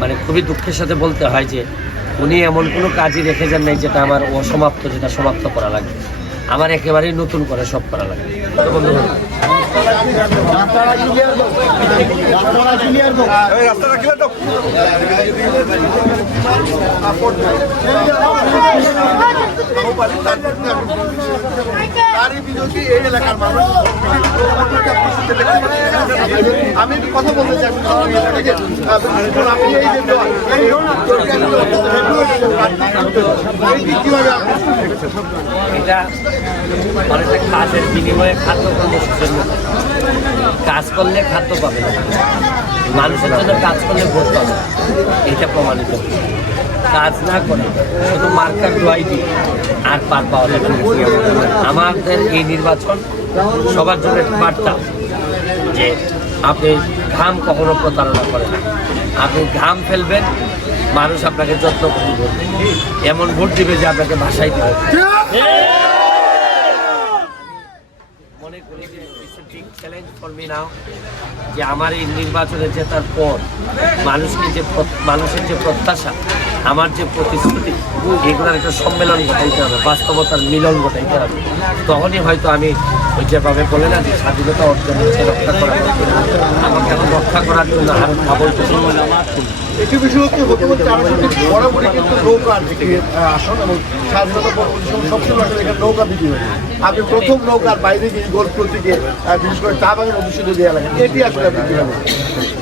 মানে খুবই দুঃখের সাথে বলতে হয় যে উনি এমন কোনো কাজই রেখে যান নাই যেটা আমার অসমাপ্ত যেটা সমাপ্ত করা লাগে। আমার একেবারেই নতুন করে সব করা লাগে। তো বন্ধুগণ, আমি বলতে এটা অনেকটা কাজের বিনিময়ে খাদ্য কর্মসূচির কাজ করলে খাদ্য পাবে মানুষের জন্য কাজ করলে ভোট পাবে এটা প্রমাণিত। কাজ না করে, শুধু মার্কার দোয়াই দিয়ে আর পার পাওয়া যায়। আমাদের এই নির্বাচন সবার জন্য একটা বার্তা যে আপনি ঘাম কখনো প্রতারণা করেন না। আপনি ঘাম ফেলবেন, মানুষ আপনাকে যত্ন করে এমন ভোট দিবে যে আপনাকে ভাষাই দিবে। যে আমার এই নির্বাচনে জেতার পর মানুষকে যে মানুষের যে প্রত্যাশা, আমার যে প্রতিশ্রুতি, এগুলোর একটা সম্মেলন ঘটাইতে হবে, বাস্তবতার মিলন ঘটাইতে হবে তখনই হয়তো আমি ওই যেভাবে বলে না যে স্বাধীনতা অর্জন হচ্ছে রক্ষা জন্য। আমাকে এখন রক্ষা করার জন্য আরও একটি বিষয় হচ্ছে হতে বরাবরই কিন্তু নৌকা আসন এবং স্বাধীনতা পরবর্তী সময় সবসময় আসলে এখানে নৌকা বিক্রি হয় আপনি প্রথম নৌকার বাইরে গিয়ে গোল প্রতীকে বিশেষ করে চা বাগান অধিষ্ঠিত দিয়ে এলাকা এটি আসলে কীভাবে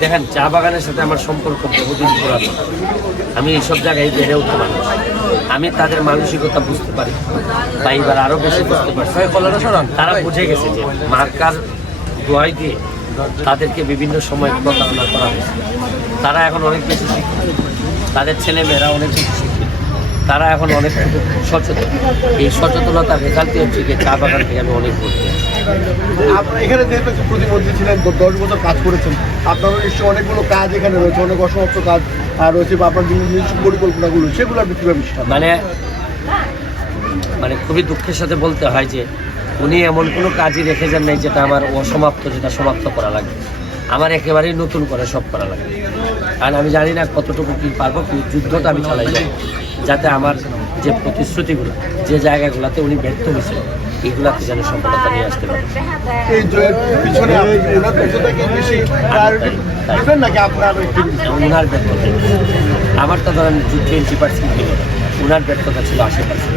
দেখেন চা বাগানের সাথে আমার সম্পর্ক বহুদিন পুরানো আমি এইসব জায়গায় বেড়ে উঠতে মানুষ আমি তাদের মানসিকতা বুঝতে পারি। বা এবার আরও বেশি বুঝতে পারছি। তারা বুঝে গেছে যে মার্কার দোয়াই দিয়ে তাদেরকে বিভিন্ন সময় প্রতারণা করা হয়েছে তারা এখন অনেক বেশি শিক্ষিত তাদের ছেলেমেয়েরা অনেক বেশি শিক্ষিত তারা এখন অনেক সচেতন এই সচেতনতার রেজাল্টই হচ্ছে যে চা বাগান থেকে আমি অনেক। আপনার এখানে যেহেতু প্রতিমন্ত্রী ছিলেন দশ বছর কাজ করেছেন আপনারও নিশ্চয়ই অনেকগুলো কাজ এখানে রয়েছে অনেক অসমাপ্ত কাজ আর রয়েছে বা আপনার নিজস্ব পরিকল্পনাগুলো সেগুলো আপনি কীভাবে? মানে মানে খুবই দুঃখের সাথে বলতে হয় যে উনি এমন কোনো কাজই রেখে যান নাই যেটা আমার অসমাপ্ত যেটা সমাপ্ত করা লাগে আমার একেবারেই নতুন করে সব করা লাগে কারণ আমি জানি না কতটুকু কি পারব কি যুদ্ধটা আমি চালাই যাই যাতে আমার যে প্রতিশ্রুতিগুলো যে জায়গাগুলোতে উনি ব্যর্থ হয়েছিল এগুলাতে যেন সফলতা নিয়ে আসতে পারে। ওনার ব্যর্থতা আমার তো ধরেন টোয়েন্টি পার্সেন্ট ছিল ওনার ব্যর্থতা ছিল আশি পার্সেন্ট